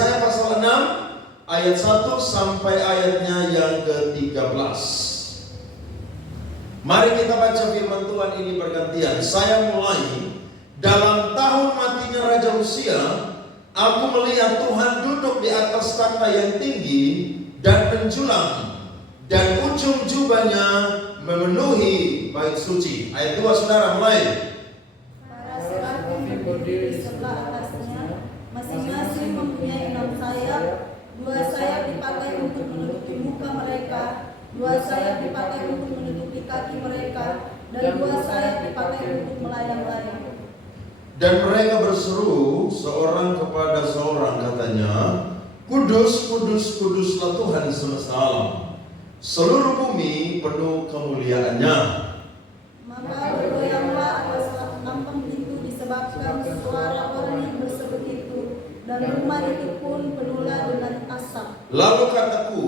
Yesaya pasal 6 ayat 1 sampai ayatnya yang ke-13. Mari kita baca firman Tuhan ini bergantian. Saya mulai. Dalam tahun matinya Raja Uzia, aku melihat Tuhan duduk di atas takhta yang tinggi dan menjulang, dan ujung jubahnya memenuhi bait suci. Ayat 2, saudara, mulai. Para serafim berdiri di sebelah atasnya, masing-masing mempunyai 6 sayap. 2 sayap dipakai untuk menutupi muka mereka, 2 sayap dipakai untuk menutupi kaki mereka, dan 2 sayap dipakai untuk melayang-layang. Dan mereka berseru seorang kepada seorang, katanya, Kudus, kudus, kuduslah Tuhan semesta alam. Seluruh bumi penuh kemuliaannya. Maka bergoyanglah atas ampang itu disebabkan suara orang yang berseru itu, dan rumah itu pun penuhlah dengan asap. Lalu kataku,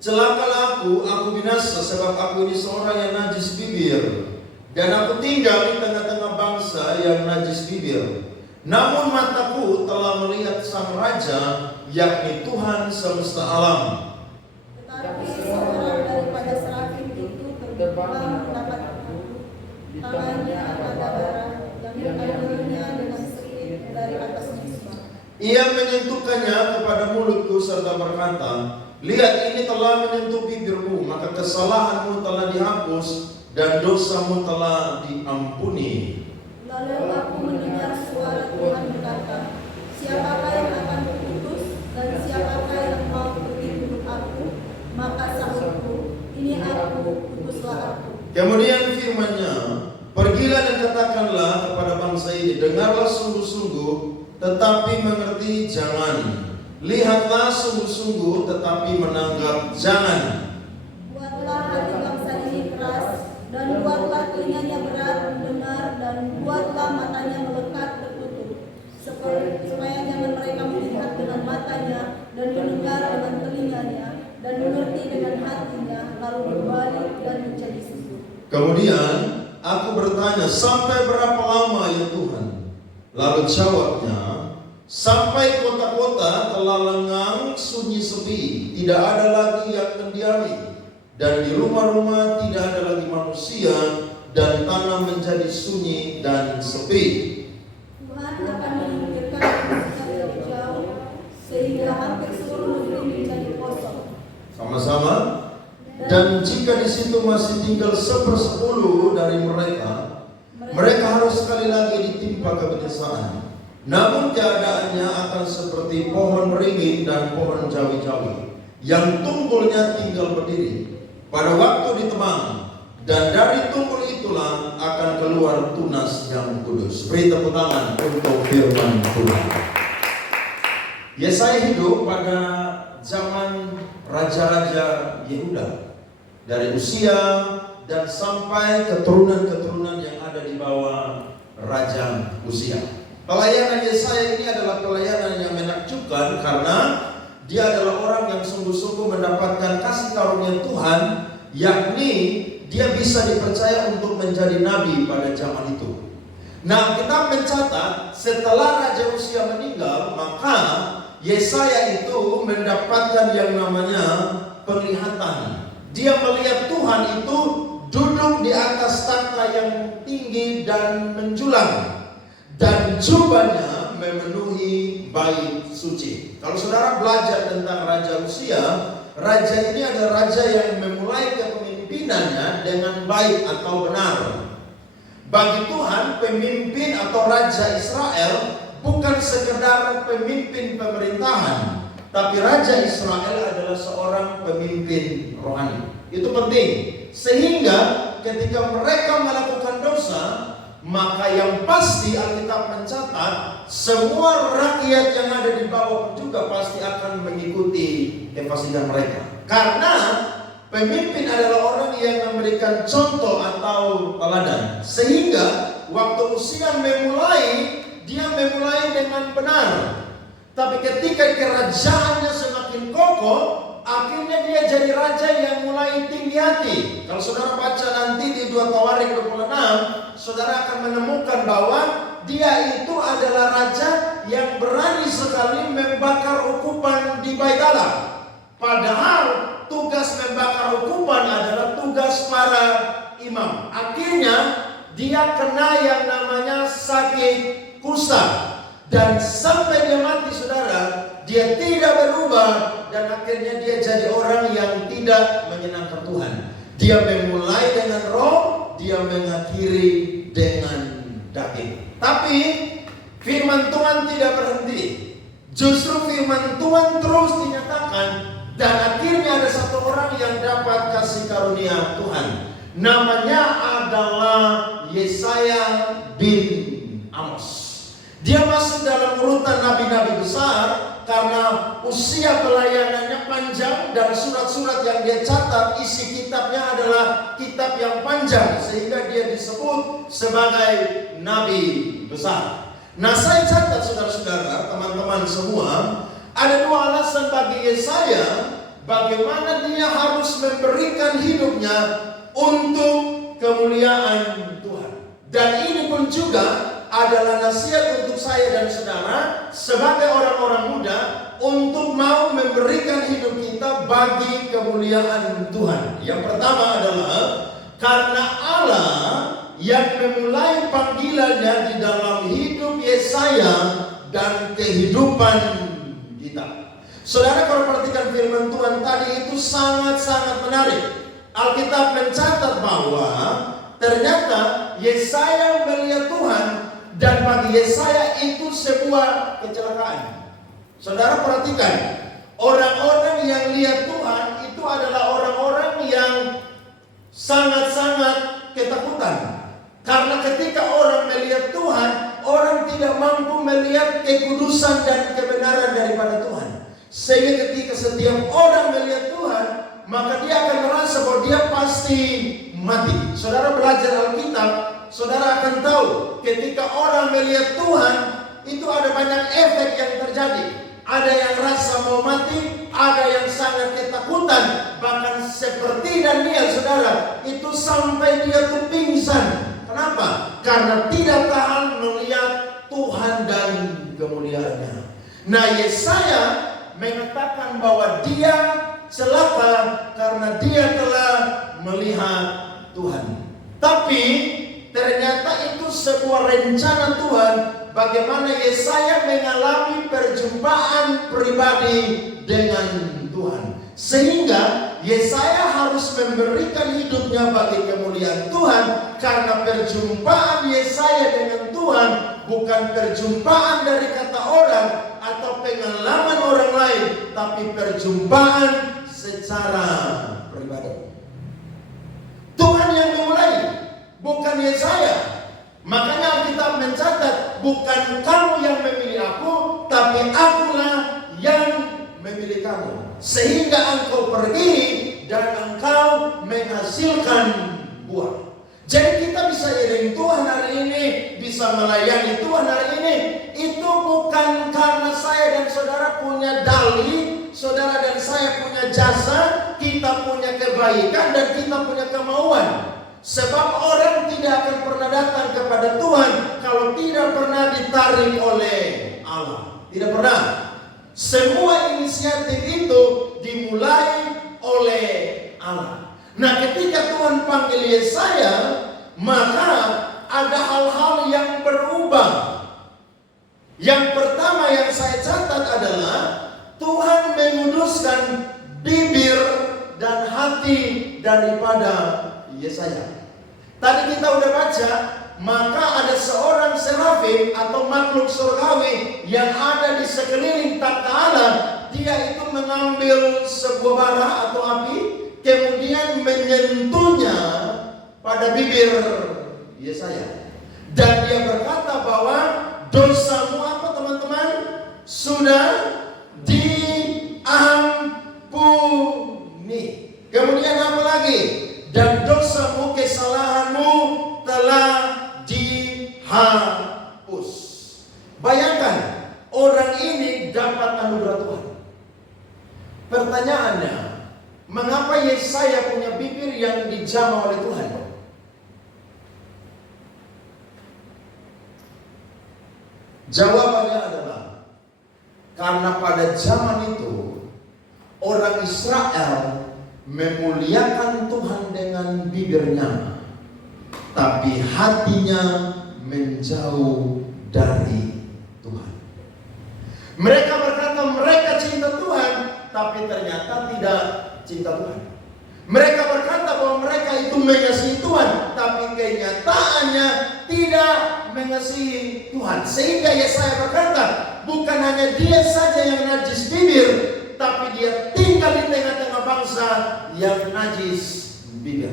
celakalah aku binasa, sebab aku ini seorang yang najis bibir, dan aku tinggal di tengah-tengah bangsa yang najis bibir. Namun mataku telah melihat sang Raja, yakni Tuhan semesta alam. Tetapi seorang daripada serafim itu terbang mendapat tangannya pada darah yang mengambilnya dengan sedikit dari atas misbah. Ia menyentuhkannya kepada mulutku serta berkata, lihat, ini telah menyentuh bibirmu, maka kesalahanmu telah dihapus dan dosamu telah diampuni. Lalu aku mendengar suara Tuhan berkata, siapakah yang akan kuutus dan siapakah yang mau pergi untuk aku? Maka sahutku, ini aku, utuslah aku. Kemudian firman-Nya, pergilah dan katakanlah kepada bangsa ini, dengarlah sungguh-sungguh, tetapi mengerti jangan. Lihatlah sungguh-sungguh, tetapi menanggap jangan. Buatlah hati bangsa ini keras, dan buatlah telinganya berat mendengar, dan buatlah matanya melekat tertutup, supaya jangan mereka melihat dengan matanya, dan mendengar dengan telinganya, dan mengerti dengan hatinya, lalu berbalik dan menjadi sembuh. Kemudian aku bertanya, sampai berapa lama ya Tuhan? Lalu jawabnya, sampai kota-kota telah lengang sunyi sepi, tidak ada lagi yang mendiami, dan di rumah-rumah tidak ada lagi manusia, dan tanah menjadi sunyi dan sepi. Tuhan akan menyingkirkan manusia dari jauh, sehingga hampir seluruh negeri menjadi kosong. Sama-sama. Dan jika di situ masih tinggal 1/10 dari mereka, mereka harus sekali lagi ditimpa kebinasaan. Namun keadaannya akan seperti pohon beringin dan pohon jawi-jawi, yang tunggulnya tinggal berdiri pada waktu ditebang, dan dari tunggul itulah akan keluar tunas yang kudus. Beri tepuk tangan untuk firman Tuhan. Yesaya hidup pada zaman raja-raja Yehuda, dari Uzia dan sampai keturunan-keturunan yang ada di bawah Raja Uzia. Pelayanan Yesaya ini adalah pelayanan yang menakjubkan, karena dia adalah orang yang sungguh-sungguh mendapatkan kasih karunia Tuhan, yakni dia bisa dipercaya untuk menjadi nabi pada zaman itu. Nah, kita mencatat setelah Raja Uzia meninggal, maka Yesaya itu mendapatkan yang namanya penglihatan. Dia melihat Tuhan itu duduk di atas takhta yang tinggi dan menjulang, dan jubahnya memenuhi bait suci. Kalau saudara belajar tentang Raja Uzia, raja ini adalah raja yang memulai kepemimpinannya dengan baik atau benar. Bagi Tuhan, pemimpin atau Raja Israel bukan sekedar pemimpin pemerintahan, tapi Raja Israel adalah seorang pemimpin rohani. Itu penting. Sehingga ketika mereka melakukan dosa, maka yang pasti Alkitab mencatat semua rakyat yang ada di bawah juga pasti akan mengikuti kefasihan mereka. Karena pemimpin adalah orang yang memberikan contoh atau teladan. Sehingga waktu Uzia memulai, dia memulai dengan benar. Tapi ketika kerajaannya semakin kokoh, akhirnya dia jadi raja yang mulai tinggi hati. Kalau saudara baca nanti di 2 Tawarik 26, saudara akan menemukan bahwa dia itu adalah raja yang berani sekali membakar ukuk baik Allah. Padahal tugas membakar hukuman adalah tugas para imam. Akhirnya dia kena yang namanya sakit kusta. Dan sampai dia mati, saudara, dia tidak berubah. Dan akhirnya dia jadi orang yang tidak menyenangkan Tuhan. Dia memulai dengan roh, dia mengakhiri dengan daging. Tapi firman Tuhan tidak berhenti. Justru firman Tuhan terus dinyatakan. Dan akhirnya ada satu orang yang dapat kasih karunia Tuhan. Namanya adalah Yesaya bin Amos. Dia masuk dalam urutan nabi-nabi besar karena usia pelayanannya panjang dan surat-surat yang dia catat, isi kitabnya adalah kitab yang panjang, sehingga dia disebut sebagai nabi besar. Nah, saya catat saudara-saudara, teman-teman semua, ada dua alasan bagi Yesaya bagaimana dia harus memberikan hidupnya untuk kemuliaan Tuhan. Dan ini pun juga adalah nasihat untuk saya dan saudara sebagai orang-orang muda untuk mau memberikan hidup kita bagi kemuliaan Tuhan. Yang pertama adalah karena Allah yang memulai panggilannya di dalam hidup Yesaya dan kehidupan kita. Saudara, kalau perhatikan firman Tuhan tadi itu sangat-sangat menarik. Alkitab mencatat bahwa ternyata Yesaya melihat Tuhan. Dan bagi Yesaya itu sebuah kecelakaan. Saudara perhatikan, orang-orang yang lihat Tuhan itu adalah orang-orang yang sangat-sangat ketakutan. Karena ketika orang melihat Tuhan, orang tidak mampu melihat kekudusan dan kebenaran daripada Tuhan. Sehingga ketika setiap orang melihat Tuhan, maka dia akan merasa bahwa dia pasti mati. Saudara belajar Alkitab, saudara akan tahu ketika orang melihat Tuhan itu ada banyak efek yang terjadi. Ada yang rasa mau mati, ada yang sangat ketakutan. Bahkan seperti Daniel, saudara, itu sampai dia tuh pingsan. Kenapa? Karena tidak tahan melihat Tuhan dan kemuliaannya. Nah, Yesaya mengatakan bahwa dia celaka karena dia telah melihat Tuhan. Tapi ternyata itu sebuah rencana Tuhan bagaimana Yesaya mengalami perjumpaan pribadi dengan Tuhan. Sehingga Yesaya harus memberikan hidupnya bagi kemuliaan Tuhan. Karena perjumpaan Yesaya dengan Tuhan bukan perjumpaan dari kata orang atau pengalaman orang lain, tapi perjumpaan secara pribadi. Tuhan yang memulai, bukan Yesaya. Makanya Alkitab mencatat, bukan kamu yang memilih aku, tapi akulah yang memilih kamu. Sehingga engkau pergi dan engkau menghasilkan buah. Jadi kita bisa iring Tuhan hari ini, bisa melayani Tuhan hari ini. Itu bukan karena saya dan saudara punya dalih, saudara dan saya punya jasa, kita punya kebaikan dan kita punya kemauan. Sebab orang tidak akan pernah datang kepada Tuhan kalau tidak pernah ditarik oleh Allah. Tidak pernah. Semua inisiatif itu dimulai oleh Allah. Nah, ketika Tuhan panggil Yesaya, maka ada hal-hal yang berubah. Yang pertama yang saya catat adalah Tuhan menguduskan bibir dan hati daripada Yesaya. Tadi kita udah baca, maka ada seorang serafim atau makhluk surgawi yang ada di sekeliling takhta Allah. Dia itu mengambil sebuah bara atau api, kemudian menyentuhnya pada bibir Yesaya. Dan dia berkata bahwa dosamu apa teman-teman? Sudah diampuni. Kemudian apa lagi? Dan dosamu, kesalahanmu telah dihapus. Bayangkan, orang ini dapat anugerah Tuhan. Pertanyaannya, mengapa Yesaya punya bibir yang dijamah oleh Tuhan? Jawabannya adalah karena pada zaman itu orang Israel memuliakan Tuhan dengan bibirnya, tapi hatinya menjauh dari Tuhan. Mereka berkata mereka cinta Tuhan, tapi ternyata tidak cinta Tuhan. Mereka berkata bahwa mereka itu mengasihi Tuhan, tapi kenyataannya tidak mengasihi Tuhan. Sehingga Yesaya berkata, bukan hanya dia saja yang najis bibir, tapi dia tinggal di tengah-tengah bangsa yang najis bibir.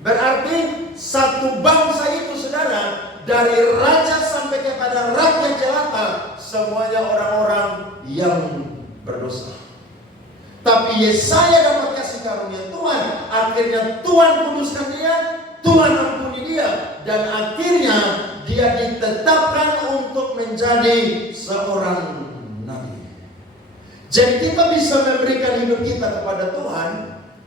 Berarti satu bangsa itu, saudara, dari raja sampai kepada rakyat jelata, semuanya orang-orang yang berdosa. Tapi Yesaya dapat kasih karunia Tuhan. Akhirnya Tuhan kuduskan dia, Tuhan ampuni dia, dan akhirnya dia ditetapkan untuk menjadi seorang nabi. Jadi kita bisa memberikan hidup kita kepada Tuhan.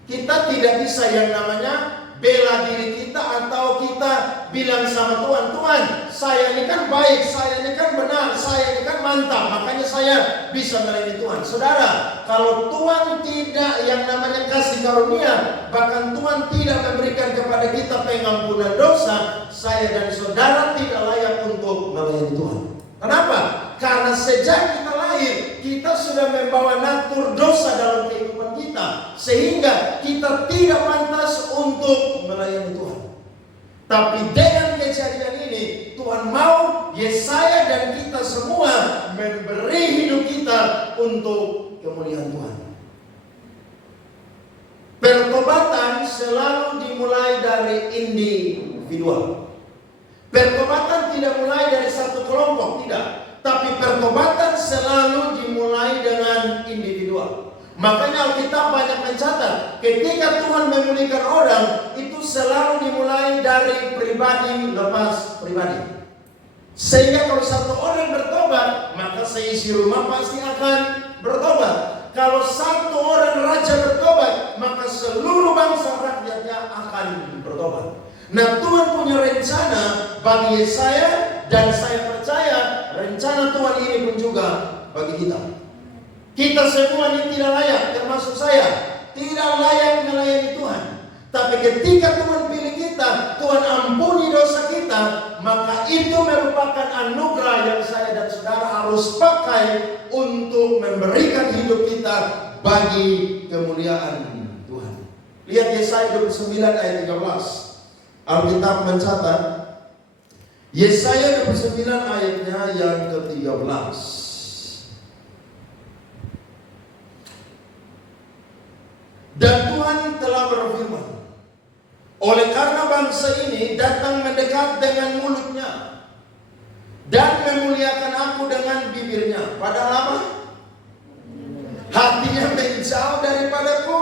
Kita tidak bisa yang namanya bela diri kita atau kita bilang sama Tuhan, Tuhan, saya ini kan baik, saya ini kan benar, saya ini kan mantap, makanya saya bisa melayani Tuhan. Saudara, kalau Tuhan tidak yang namanya kasih karunia, bahkan Tuhan tidak memberikan kepada kita pengampunan dosa, saya dan saudara tidak layak untuk melayani Tuhan. Kenapa? Karena sejak kita lahir, kita sudah membawa natur dosa dalam kehidupan kita, sehingga kita tidak pantas untuk melayani Tuhan. Tapi dengan kejadian ini, Tuhan mau Yesaya dan kita semua memberi hidup kita untuk kemuliaan Tuhan. Pertobatan selalu dimulai dari individual. Pertobatan tidak mulai dari satu kelompok, tidak. Tapi pertobatan selalu dimulai dengan individual. Makanya Alkitab banyak mencatat, ketika Tuhan memulihkan orang, itu selalu dimulai dari pribadi lepas pribadi. Sehingga kalau satu orang bertobat, maka seisi rumah pasti akan bertobat. Kalau satu orang raja bertobat, maka seluruh bangsa rakyatnya akan bertobat. Nah, Tuhan punya rencana bagi Yesaya, dan saya percaya rencana Tuhan ini pun juga bagi kita. Kita semua ini tidak layak, termasuk saya, tidak layak melayani Tuhan. Tapi ketika Tuhan pilih kita, Tuhan ampuni dosa kita, maka itu merupakan anugerah yang saya dan saudara harus pakai untuk memberikan hidup kita bagi kemuliaan Tuhan. Lihat Yesaya 29 ayat 13. Alkitab mencatat Yesaya 29 ayatnya yang ke-13. Dan Tuhan telah berfirman, oleh karena bangsa ini datang mendekat dengan mulutnya dan memuliakan aku dengan bibirnya, padahal apa? Hatinya menjauh daripadaku,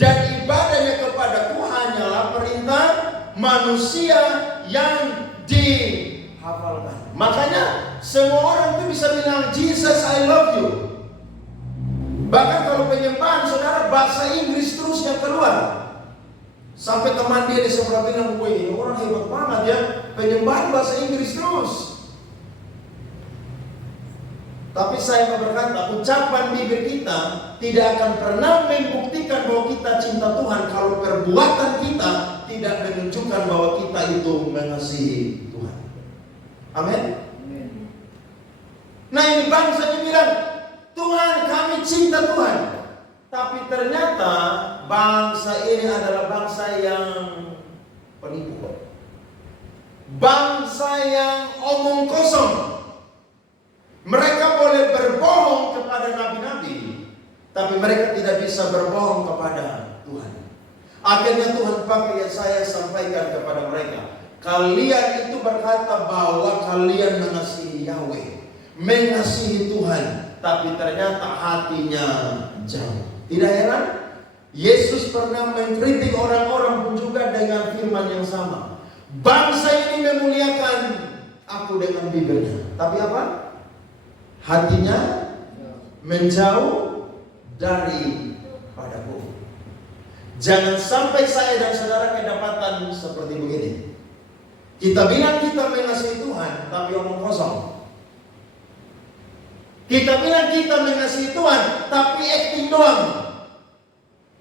dan ibadahnya kepadaku hanyalah perintah manusia yang dihafalkan. Makanya semua orang itu bisa bilang Jesus I love you. Bahkan kalau penyembahan saudara bahasa Inggris terus yang keluar. Sampai teman dia di sebelah bilang, wih ini orang hebat banget ya, penyembahan bahasa Inggris terus. Tapi saya berkata, ucapan bibir kita tidak akan pernah membuktikan bahwa kita cinta Tuhan kalau perbuatan kita tidak menunjukkan bahwa kita itu mengasihi Tuhan. Amin. Nah, ini bangsa yang bilang, Tuhan kami cinta Tuhan. Tapi ternyata bangsa ini adalah bangsa yang penipu. Bangsa yang omong kosong. Mereka boleh berbohong kepada nabi-nabi, tapi mereka tidak bisa berbohong kepada Tuhan. Akhirnya Tuhan pakai saya sampaikan kepada mereka, kalian itu berkata bahwa kalian mengasihi Yahweh, mengasihi Tuhan, tapi ternyata hatinya jauh. Tidak heran, Yesus pernah mengkritik orang-orang pun juga dengan firman yang sama. Bangsa ini memuliakan aku dengan bibirnya, tapi apa? Hatinya menjauh daripadaku. Jangan sampai saya dan saudara kedapatan seperti begini. Kita bilang kita mengasihi Tuhan, tapi omong kosong. Kita bilang kita mengasihi Tuhan, tapi acting doang.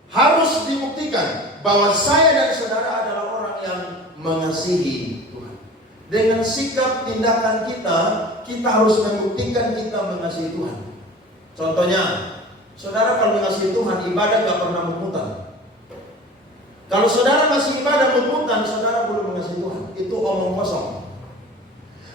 Harus dibuktikan bahwa saya dan saudara adalah orang yang mengasihi Tuhan. Dengan sikap tindakan kita, kita harus membuktikan kita mengasihi Tuhan. Contohnya, saudara kalau mengasihi Tuhan, ibadah gak pernah memutar. Kalau saudara masih ibadah memutar, saudara belum mengasihi Tuhan. Itu omong kosong.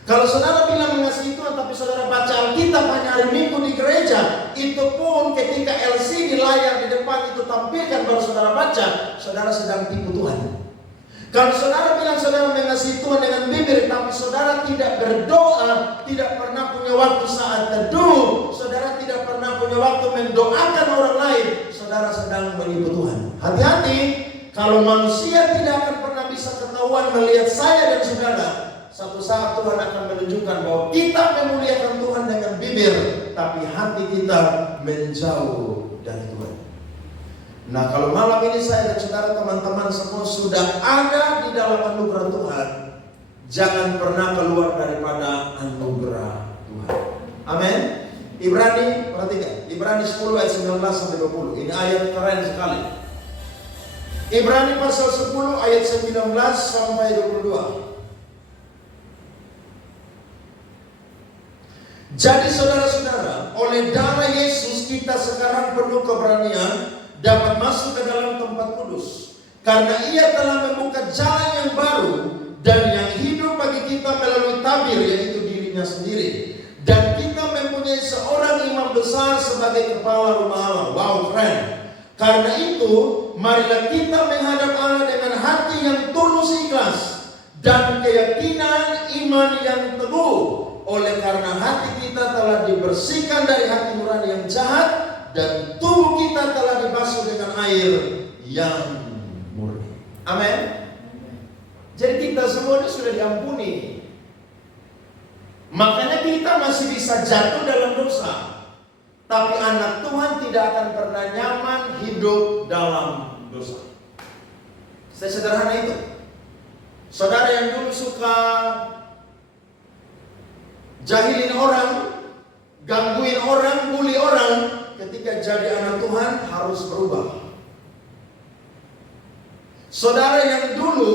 Kalau saudara bilang mengasihi Tuhan, tapi saudara baca Alkitab hanya hari Minggu di gereja, itu pun ketika LCD layar di depan itu tampilkan baru saudara baca, saudara sedang tipu Tuhan. Kalau saudara bilang saudara mengasihi Tuhan dengan bibir, tapi saudara tidak berdoa, tidak pernah punya waktu saat teduh, saudara tidak pernah punya waktu mendoakan orang lain, saudara sedang menipu Tuhan. Hati-hati, kalau manusia tidak akan pernah bisa ketahuan melihat saya dan saudara, satu saat Tuhan akan menunjukkan bahwa kita memuliakan Tuhan dengan bibir, tapi hati kita menjauh dari Tuhan. Nah, kalau malam ini saya dan saudara teman-teman semua sudah ada di dalam anugerah Tuhan, jangan pernah keluar daripada anugerah Tuhan. Amin. Ibrani, perhatikan, Ibrani 10 ayat 19 sampai 20. Ini ayat keren sekali. Ibrani pasal 10 ayat 19 sampai 22. Jadi saudara-saudara, oleh darah Yesus kita sekarang penuh keberanian dapat masuk ke dalam tempat kudus. Karena ia telah membuka jalan yang baru dan yang hidup bagi kita melalui tabir, yaitu dirinya sendiri. Dan kita mempunyai seorang imam besar sebagai kepala rumah Allah. Wow, keren. Karena itu, marilah kita menghadap Allah dengan hati yang tulus ikhlas dan keyakinan iman yang teguh. Oleh karena hati kita telah dibersihkan dari hati nurani yang jahat dan tubuh kita telah dibasuh dengan air yang murni. Amin. Jadi kita semua ini sudah diampuni. Makanya kita masih bisa jatuh dalam dosa. Tapi anak Tuhan tidak akan pernah nyaman hidup dalam dosa. Sesederhana itu. Saudara yang dulu suka jahilin orang, gangguin orang, bully orang, ketika jadi anak Tuhan harus berubah. Saudara yang dulu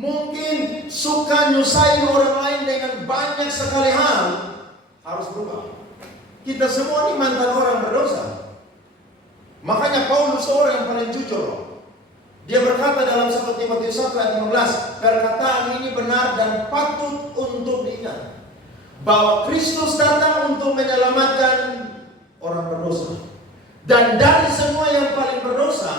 mungkin suka nyusahin orang lain dengan banyak sekali hal, harus berubah. Kita semua ini mantan orang berdosa. Makanya Paulus orang yang paling jujur. Dia berkata dalam 1 Timotius 1 ayat 15, perkataan ini benar dan patut untuk diingat, bahwa Kristus datang untuk menyelamatkan orang berdosa. Dan dari semua yang paling berdosa,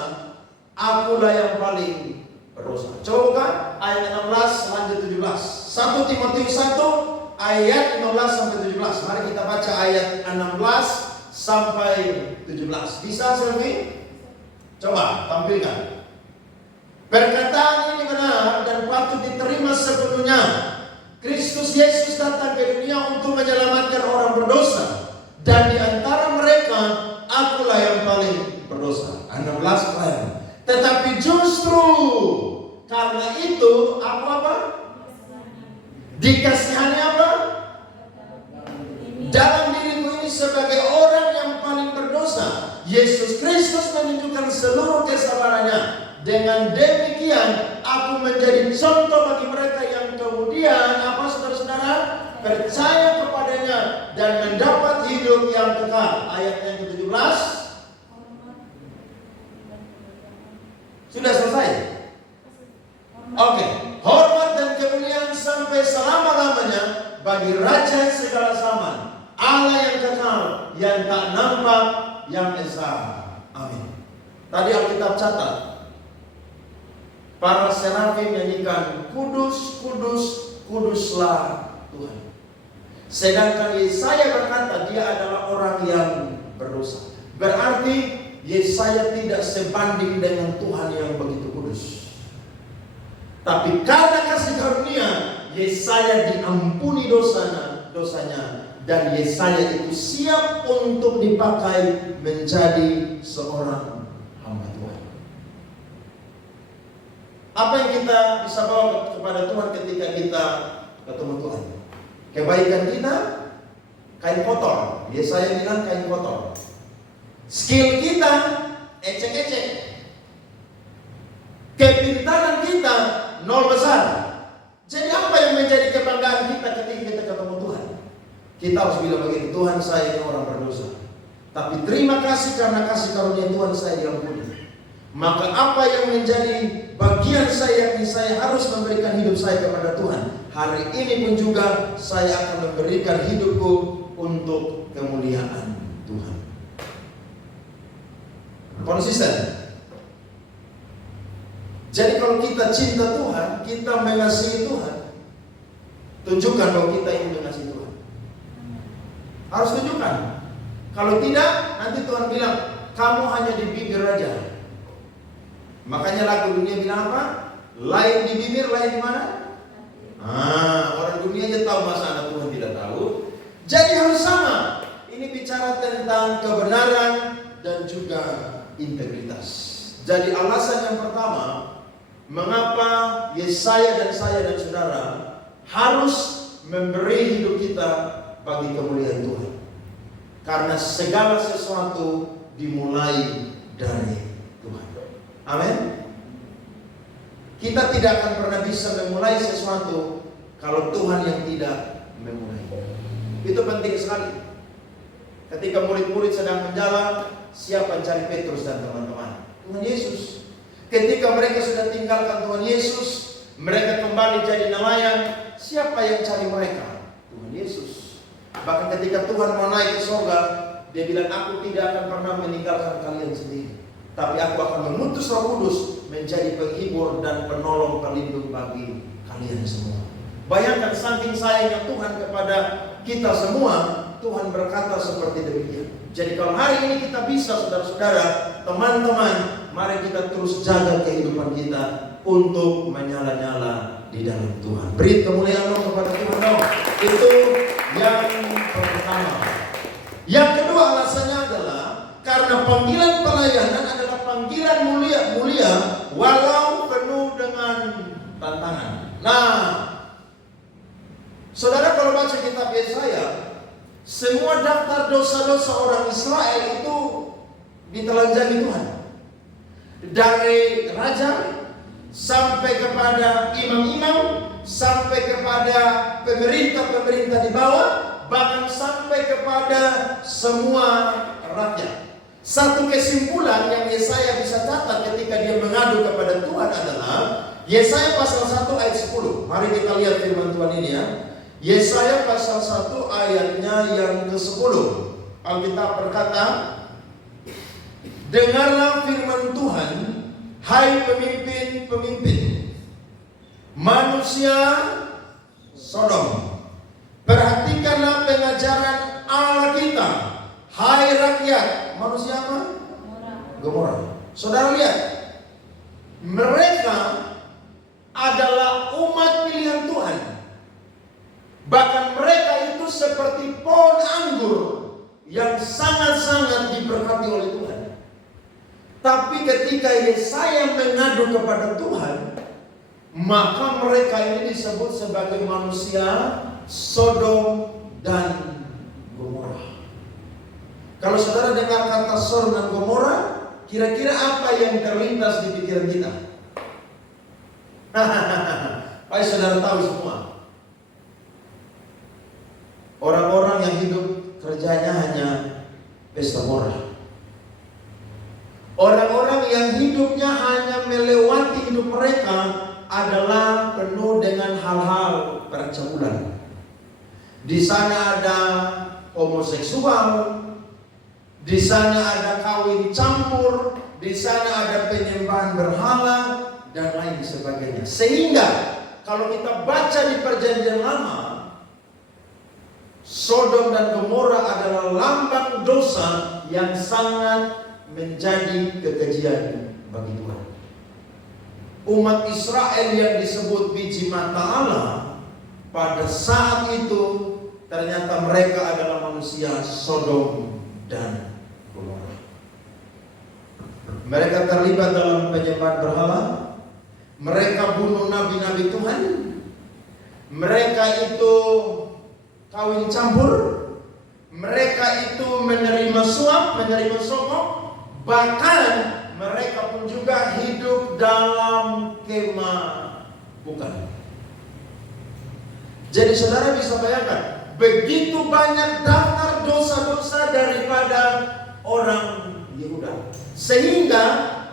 akulah yang paling berdosa. Coba buka ayat 16 lanjut 17. 1 Timotius 1 ayat 15 sampai 17. Mari kita baca ayat 16 sampai 17. Bisa Selvi? Coba tampilkan. Perkataan ini benar dan patut diterima sepenuhnya. Kristus Yesus datang ke dunia untuk menyelamatkan orang berdosa, dan di antara mereka akulah yang paling berdosa. 16 keren. Tetapi justru karena itu aku apa? Dikasihani apa? Dalam diriku ini sebagai orang yang paling berdosa, Yesus Kristus menunjukkan seluruh kesabarannya. Dengan demikian aku menjadi contoh bagi mereka yang kemudian apa saudara-saudara? Percaya kepadanya dan mendapat hidup yang kekal. Ayat yang ke-17 sudah selesai. Oke. Hormat dan kemuliaan sampai selama-lamanya bagi Raja segala zaman, Allah yang kekal, yang tak nampak, yang esa. Amin. Tadi Alkitab catat, para serafim nyanyikan kudus, kudus, kuduslah Tuhan. Sedangkan Yesaya berkata dia adalah orang yang berdosa. Berarti Yesaya tidak sebanding dengan Tuhan yang begitu kudus. Tapi karena kasih karunia, Yesaya diampuni dosanya, dan Yesaya itu siap untuk dipakai menjadi seorang hamba Tuhan. Apa yang kita bisa bawa kepada Tuhan ketika kita ketemu Tuhan? Kebaikan kita, kain kotor. Yesaya bilang kain kotor. Skill kita ecek-ecek. Kepintaran kita nol besar. Jadi apa yang menjadi kebanggaan kita ketika kita ketemu Tuhan? Kita harus bilang begini, Tuhan saya ini orang berdosa, tapi terima kasih karena kasih karunia Tuhan saya diampuni. Maka apa yang menjadi bagian saya yang saya harus memberikan hidup saya kepada Tuhan. Hari ini pun juga saya akan memberikan hidupku untuk kemuliaan Tuhan. Konsisten. Jadi kalau kita cinta Tuhan, kita mengasihi Tuhan, tunjukkan bahwa kita ingin mengasihi Tuhan. Harus tunjukkan. Kalau tidak, nanti Tuhan bilang, kamu hanya di bibir aja. Makanya lagu dunia bilang apa? Lain di bibir, lain di mana? Orang dunia aja tahu, masa anak Tuhan tidak tahu. Jadi harus sama. Ini bicara tentang kebenaran dan juga integritas. Jadi alasan yang pertama, mengapa Yesaya dan saya dan saudara harus memberi hidup kita bagi kemuliaan Tuhan. Karena segala sesuatu dimulai dari Tuhan. Amin. Kita tidak akan pernah bisa memulai sesuatu kalau Tuhan yang tidak memulai. Itu penting sekali. Ketika murid-murid sedang menjalan, siapa yang cari Petrus dan teman-teman? Tuhan Yesus. Ketika mereka sudah tinggalkan Tuhan Yesus, mereka kembali jadi nelayan, siapa yang cari mereka? Tuhan Yesus. Bahkan ketika Tuhan mau naik ke surga, dia bilang, aku tidak akan pernah meninggalkan kalian sendiri, tapi aku akan mengutus Roh Kudus menjadi penghibur dan penolong pelindung bagi kalian semua. Bayangkan saking sayangnya Tuhan kepada kita semua, Tuhan berkata seperti demikian. Jadi kalau hari ini kita bisa, saudara-saudara, teman-teman, mari kita terus jaga kehidupan kita untuk menyala-nyala di dalam Tuhan. Beri kemuliaan kepada Tuhan dong. Itu yang pertama. Yang kedua alasannya adalah karena panggilan pelayanan adalah panggilan mulia walau penuh dengan tantangan. Nah, saudara kalau baca kitab Yesaya, semua daftar dosa-dosa orang Israel itu ditelanjangi Tuhan. Dari raja sampai kepada imam-imam, sampai kepada pemerintah-pemerintah di bawah, bahkan sampai kepada semua rakyat. Satu kesimpulan yang Yesaya bisa catat ketika dia mengadu kepada Tuhan adalah Yesaya pasal 1 ayat 10. Mari kita lihat firman Tuhan ini ya. Yesaya pasal 1 ayatnya yang ke-10. Alkitab berkata, dengarlah firman Tuhan, hai pemimpin-pemimpin manusia Sodom. Perhatikanlah pengajaran Allah kita, hai rakyat manusia apa? Gomora. Saudara lihat, mereka adalah umat pilihan Tuhan. Bahkan mereka itu seperti pohon anggur yang sangat-sangat diberkati oleh Tuhan. Tapi ketika Yesaya mengadu kepada Tuhan, maka mereka ini disebut sebagai manusia Sodom dan Gomora. Kalau saudara dengar kata Sodom dan Gomora, kira-kira apa yang terlintas di pikiran kita? Pasti saudara tahu semua. Orang-orang yang hidup kerjanya hanya pesta pora. Orang-orang yang hidupnya hanya melewati hidup mereka adalah penuh dengan hal-hal percabulan. Di sana ada homoseksual, di sana ada kawin campur, di sana ada penyembahan berhala dan lain sebagainya. Sehingga kalau kita baca di Perjanjian Lama, Sodom dan Gomora adalah lambang dosa yang sangat menjadi kekejian bagi Tuhan. Umat Israel yang disebut biji mata Allah, pada saat itu ternyata mereka adalah manusia Sodom dan Gomora. Mereka terlibat dalam penyembahan berhala. Mereka bunuh nabi-nabi Tuhan. Mereka itu kawin campur. mereka itu menerima suap, menerima sogok, bahkan mereka pun juga hidup dalam kemah bukan. Jadi saudara bisa bayangkan, begitu banyak daftar dosa-dosa daripada orang Yehuda, sehingga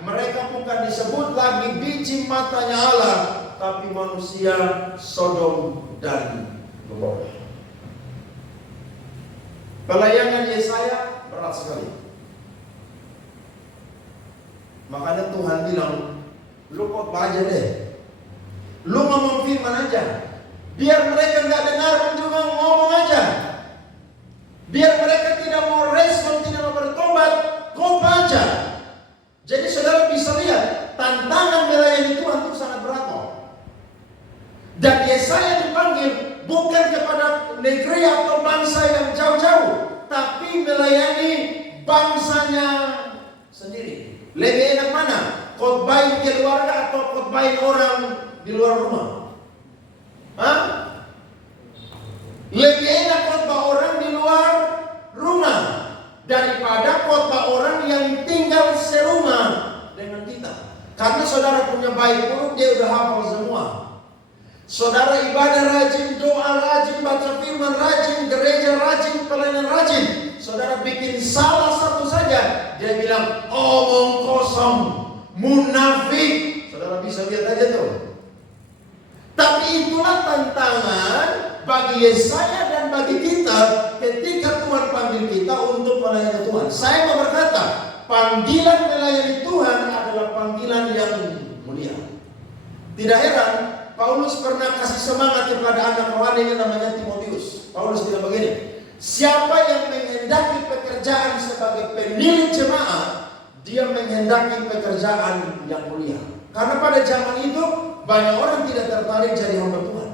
mereka bukan disebut lagi biji matanya Allah, tapi manusia Sodom dan Gomora. Pelayanan Yesaya berat sekali. Makanya Tuhan bilang, lu khotbah aja deh, lu ngomong firman aja. Biar mereka nggak dengar pun juga ngomong aja. Biar mereka tidak mau respon, tidak mau bertobat, khotbah aja. Jadi saudara bisa lihat, tantangan melayani Tuhan itu sangat berat kok. Dan Yesaya dipanggil bukan kepada negeri atau bangsa yang jauh-jauh, tapi melayani bangsanya sendiri. Lebih enak mana? Khotbahin keluarga atau khotbahin orang di luar rumah? Hah? Lebih enak khotbah orang di luar rumah daripada khotbah orang yang tinggal serumah dengan kita. Karena saudara punya baik buruk, dia udah hafal semua. Saudara ibadah rajin, doa rajin, baca firman rajin, gereja rajin, pelayanan rajin. Saudara bikin salah satu saja, dia bilang omong kosong, munafik. Saudara bisa lihat aja tuh. Tapi itulah tantangan bagi Yesaya dan bagi kita ketika Tuhan panggil kita untuk melayani Tuhan. Saya mau berkata, panggilan melayani Tuhan adalah panggilan yang mulia. Tidak heran Paulus pernah kasih semangat kepada anak rohaninya namanya Timotius. Paulus bilang begini, siapa yang menghendaki pekerjaan sebagai pemilik jemaat, dia menghendaki pekerjaan yang mulia. Karena pada zaman itu banyak orang tidak tertarik jadi hamba Tuhan.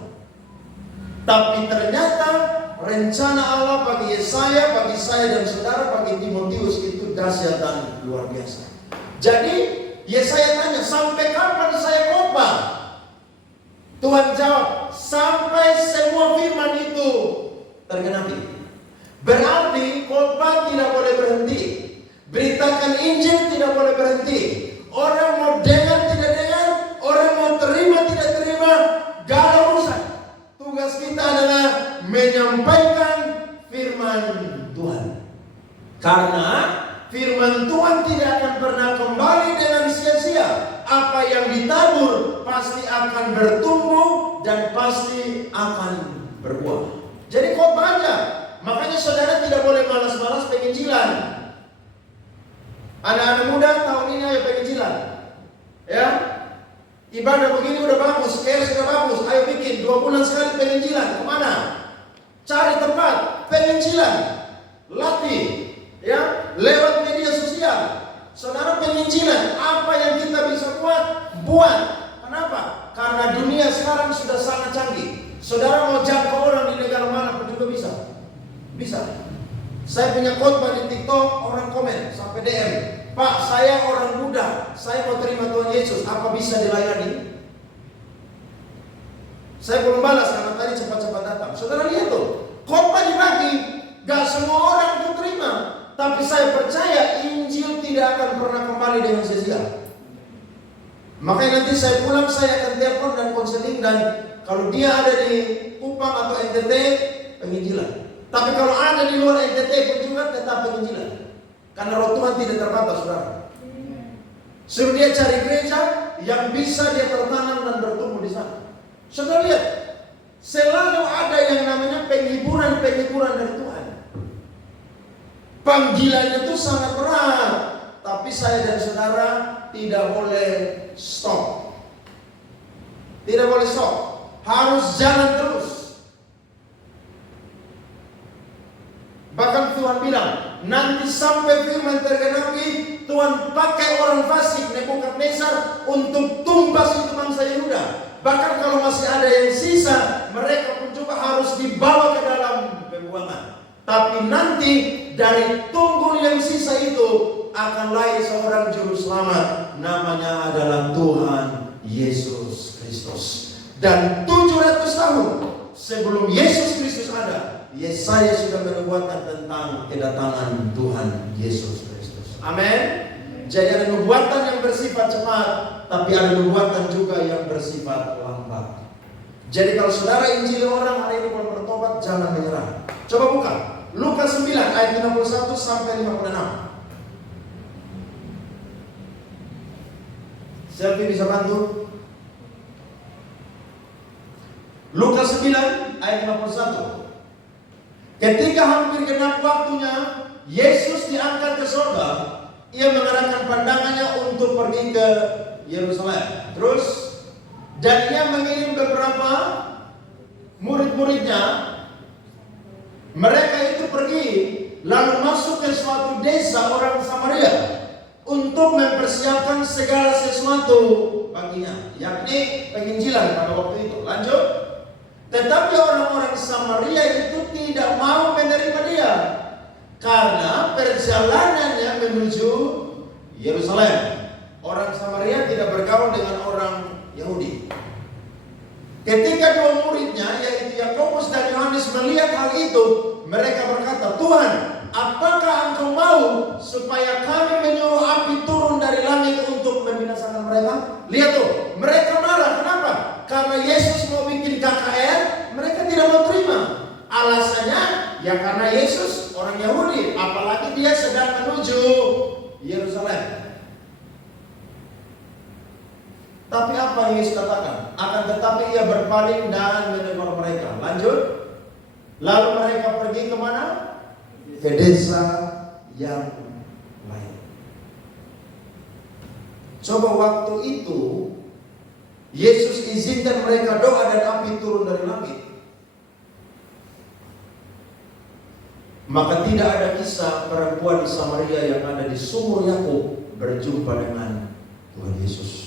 Tapi ternyata rencana Allah bagi Yesaya, bagi saya dan saudara, bagi Timotius itu dahsyat dan luar biasa. Jadi Yesaya tanya, sampai kapan saya khotbah? Tuhan jawab, sampai semua firman itu tergenapi. Berarti khotbah tidak boleh berhenti, beritakan Injil tidak boleh berhenti. Orang mau dengar tidak dengar, orang mau terima tidak terima, gak ada urusan. Tugas kita adalah menyampaikan firman Tuhan. Karena firman Tuhan tidak akan pernah kembali dengan sia-sia. Apa yang ditabur pasti akan bertumbuh dan pasti akan berbuah. Jadi khotbah aja. Makanya saudara tidak boleh malas-malas penginjilan. Anak-anak muda tahun ini ayo penginjilan. Ya, ibadah begini udah bagus, KL sudah bagus. Ayo bikin 2 bulan sekali penginjilan. Kemana? Cari tempat penginjilan, latih, ya, lewat media sosial. Saudara penginjilan, apa yang kita bisa buat. Kenapa? Karena dunia sekarang sudah sangat canggih. Saudara mau jangkau orang di negara mana pun juga bisa. Saya punya khotbah di TikTok, orang komen sampai DM, Pak, saya orang muda, saya mau terima Tuhan Yesus, apa bisa dilayani? Saya belum balas karena tadi cepat-cepat datang. Saudara lihat tuh, khotbah dibagi, gak semua orang itu terima. Tapi saya percaya Injil tidak akan pernah kembali dengan sia-sia. Makanya nanti saya pulang, saya akan telepon dan konseling, dan kalau dia ada di Kupang atau NTT, penginjilan. Tapi kalau ada di luar NTT pun juga tetap penginjilan. Karena roh Tuhan tidak terbatas, saudara. Suruh dia cari gereja yang bisa dia tertanam dan bertumbuh di sana. Saudara lihat, selalu ada yang namanya penghiburan dari Tuhan. Panggilannya itu sangat berat, tapi saya dan saudara tidak boleh stop. Tidak boleh stop, harus jalan terus. Bahkan Tuhan bilang, nanti sampai firman tergenapi, Tuhan pakai orang fasik Nebukadnezar untuk tumbas itu bangsa Yehuda. Bahkan kalau masih ada yang sisa, mereka pun juga harus dibawa ke dalam pembuangan. Tapi nanti dari tunggul yang sisa itu akan lahir seorang juru selamat, namanya adalah Tuhan Yesus Kristus. Dan 700 tahun sebelum Yesus Kristus ada, Yesaya sudah menubuatkan tentang kedatangan Tuhan Yesus Kristus. Amin. Jadi ada nubuatan yang bersifat cepat, tapi ada nubuatan juga yang bersifat lambat. Jadi kalau saudara injili orang hari ini belum bertobat, jangan menyerah. Coba buka Lukas 9 ayat 51 sampai 56. Selfie bisa bantu? Lukas 9 ayat 51. Ketika hampir genap waktunya, Yesus diangkat ke surga. Ia mengarahkan pandangannya untuk pergi ke Yerusalem. Terus, dan ia mengirim beberapa murid-muridnya. Mereka itu pergi lalu masuk ke suatu desa orang Samaria untuk mempersiapkan segala sesuatu baginya, yakni penginjilan pada waktu itu. Lanjut. Tetapi orang-orang Samaria itu tidak mau menerima dia karena perjalanannya menuju Yerusalem. Orang Samaria tidak bergaul dengan orang Yahudi. Ketika dua muridnya, yaitu Yakobus dan Yohanes, melihat hal itu, mereka berkata, "Tuhan, apakah Engkau mau supaya kami menyuruh api turun dari langit untuk membinasakan mereka?" Lihat tuh, mereka marah. Kenapa? Karena Yesus mau bikin KKR, mereka tidak mau terima. Alasannya, ya karena Yesus orang Yahudi, apalagi dia sedang menuju Yerusalem. Tapi apa yang Yesus katakan? Akan tetapi ia berpaling dan menegur mereka. Lanjut. Lalu mereka pergi kemana? Ke desa yang lain. Coba waktu itu Yesus izinkan mereka doa dan api turun dari langit. Maka tidak ada kisah perempuan di Samaria yang ada di sumur Yakub berjumpa dengan Tuhan Yesus.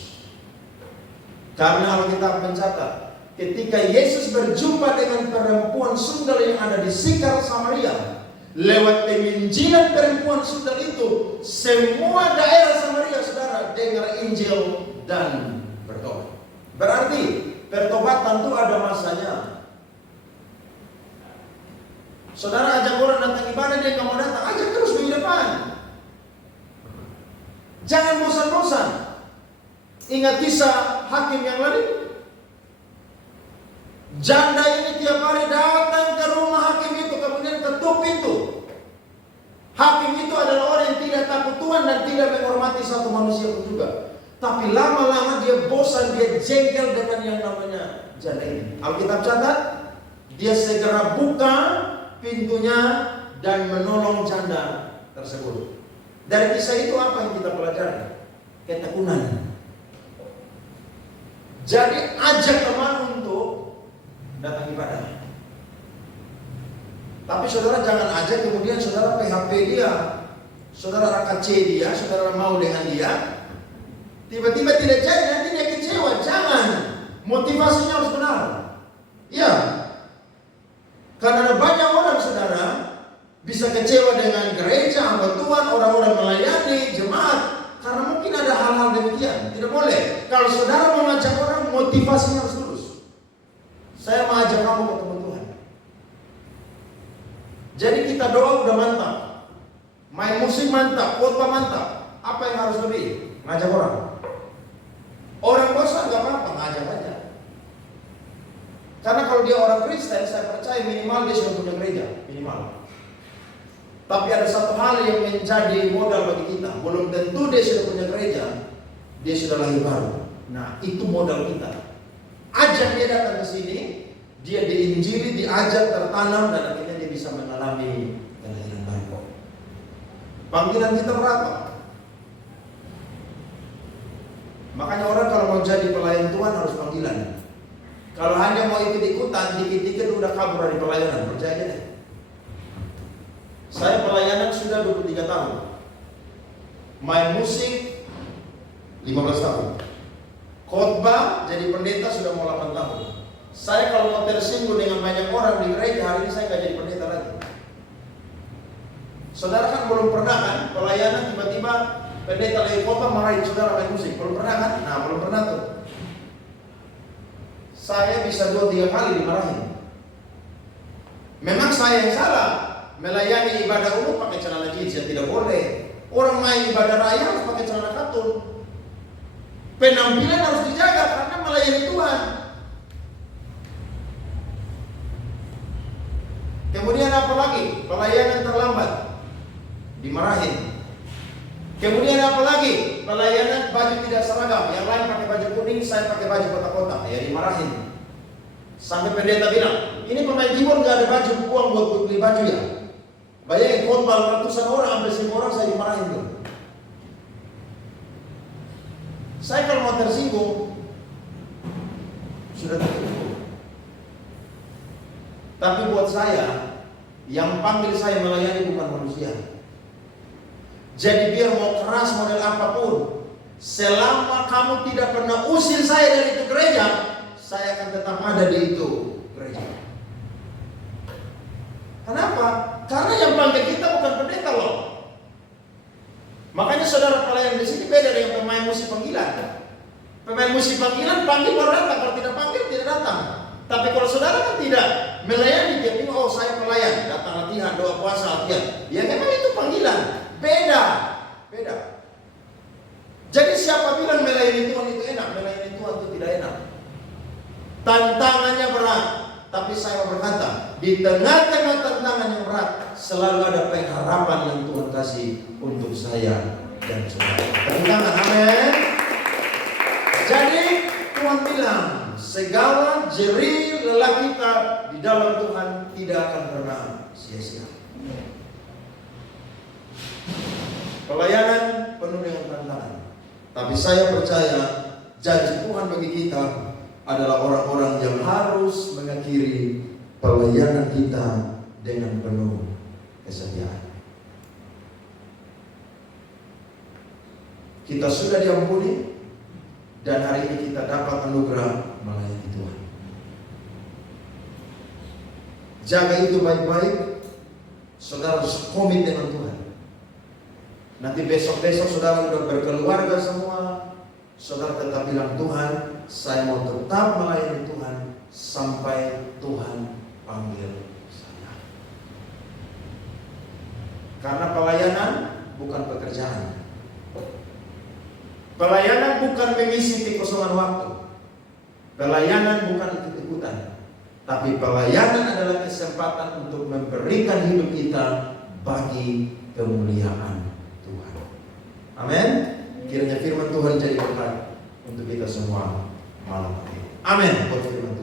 Karena Alkitab mencatat, ketika Yesus berjumpa dengan perempuan sundal yang ada di Sikar Samaria, lewat penginjilan perempuan sundal itu, semua daerah Samaria, saudara, dengar Injil dan bertobat. Berarti pertobatan itu ada masanya. Saudara ajak orang datang ibadah, dia nggak mau datang, ajak terus minggu depan. Jangan bosan-bosan. Ingat kisah hakim yang lain. Janda ini tiap hari datang ke rumah hakim itu, kemudian ketuk pintu. Hakim itu adalah orang yang tidak takut Tuhan dan tidak menghormati satu manusia pun juga. Tapi lama-lama dia bosan, dia jengkel dengan yang namanya janda ini. Alkitab catat, dia segera buka pintunya dan menolong janda tersebut. Dari kisah itu apa yang kita pelajari? Ketekunan. Jadi ajak teman untuk datang ibadah. Tapi saudara jangan ajak kemudian saudara PHP dia, saudara RKC dia, saudara mau dengan dia, tiba-tiba tidak jadi, nanti dia kecewa. Jangan. Motivasinya harus benar. Ya. Karena ada banyak orang saudara bisa kecewa dengan gereja, hamba Tuhan, orang-orang melayani, jemaat. Karena mungkin ada hal-hal demikian. Tidak boleh. Kalau saudara mengajak orang, motivasinya harus lurus. Saya mengajak kamu ketemu Tuhan. Jadi kita doa udah mantap, main musik mantap, khotbah mantap. Apa yang harus lebih? Ngajak orang. Orang bosan gak apa-apa, ngajak aja. Karena kalau dia orang Kristen, saya percaya minimal dia sudah punya gereja, minimal. Tapi ada satu hal yang menjadi modal bagi kita. Belum tentu dia sudah punya gereja, dia sudah lahir baru. Nah, itu modal kita. Ajak dia datang ke sini, dia diinjili, diajak, tertanam, dan akhirnya dia bisa mengalami kelahiran baru. Panggilan kita berapa? Makanya orang kalau mau jadi pelayan Tuhan harus panggilan. Kalau hanya mau ikut-ikutan, dikit-dikit udah kabur dari pelayanan, percaya deh. Saya pelayanan sudah 23 tahun. Main musik 15 tahun. Khotbah jadi pendeta sudah mau 8 tahun. Saya kalau mau tersinggung dengan banyak orang di gereja, hari ini saya gak jadi pendeta lagi. Saudara kan belum pernah kan pelayanan tiba-tiba pendeta lagi khotbah marahin saudara main musik. Belum pernah kan? Nah, belum pernah tuh. Saya bisa 2-3 kali dimarahin. Memang saya yang salah. melayani ibadah umum pakai celana jeans, ya tidak boleh. Orang main ibadah raya harus pakai celana katun. Penampilan harus dijaga karena melayani Tuhan. Kemudian apa lagi? Pelayanan terlambat, dimarahin. Kemudian apa lagi? Pelayanan baju tidak seragam. Yang lain pakai baju kuning, saya pakai baju kotak-kotak, ya dimarahin. Sampai pendeta bilang, ini pemain timur nggak ada baju, uang buat beli baju ya. Bayangin khotbah ratusan orang, sampai 1000 orang saya dimarahin tuh. Saya kalau mau tersinggung, sudah tersinggung. Tapi buat saya, yang panggil saya melayani bukan manusia. Jadi biar mau keras model apapun, selama kamu tidak pernah usir saya dari itu gereja, saya akan tetap ada di itu gereja. Kenapa? Karena yang panggil kita bukan pendeta loh. Makanya saudara pelayan di sini beda dengan pemain musik panggilan. Pemain musik panggilan panggil baru datang, kalau tidak panggil tidak datang. Tapi kalau saudara kan tidak melayani, dia bilang, oh saya pelayan, datang latihan, doa puasa, latihan. Ya memang itu panggilan, beda. Jadi siapa bilang melayani Tuhan itu enak? Melayani Tuhan itu tidak enak. Tantangannya berat, tapi saya berkata, di tengah-tengah tantangan yang berat, selalu ada pengharapan yang Tuhan kasih untuk saya dan saudara. Tantangan, amin. Jadi Tuhan bilang, segala jerih lelah kita di dalam Tuhan tidak akan pernah sia-sia. Pelayanan penuh dengan tantangan, tapi saya percaya janji Tuhan bagi kita adalah orang-orang yang harus mengakhiri pelayanan kita dengan penuh kesetiaan. Kita sudah diampuni dan hari ini kita dapat anugerah melayani Tuhan. Jaga itu baik-baik. Saudara harus komit dengan Tuhan. Nanti besok-besok saudara sudah berkeluarga semua, saudara tetap bilang, Tuhan, saya mau tetap melayani Tuhan sampai Tuhan panggil saya. Karena pelayanan bukan pekerjaan. Pelayanan bukan mengisi kekosongan waktu. Pelayanan bukan ikut-ikutan. Tapi pelayanan adalah kesempatan untuk memberikan hidup kita bagi kemuliaan Tuhan. Amin. Kiranya firman Tuhan jadi berkat untuk kita semua malam ini. Amin. Buat firman Tuhan.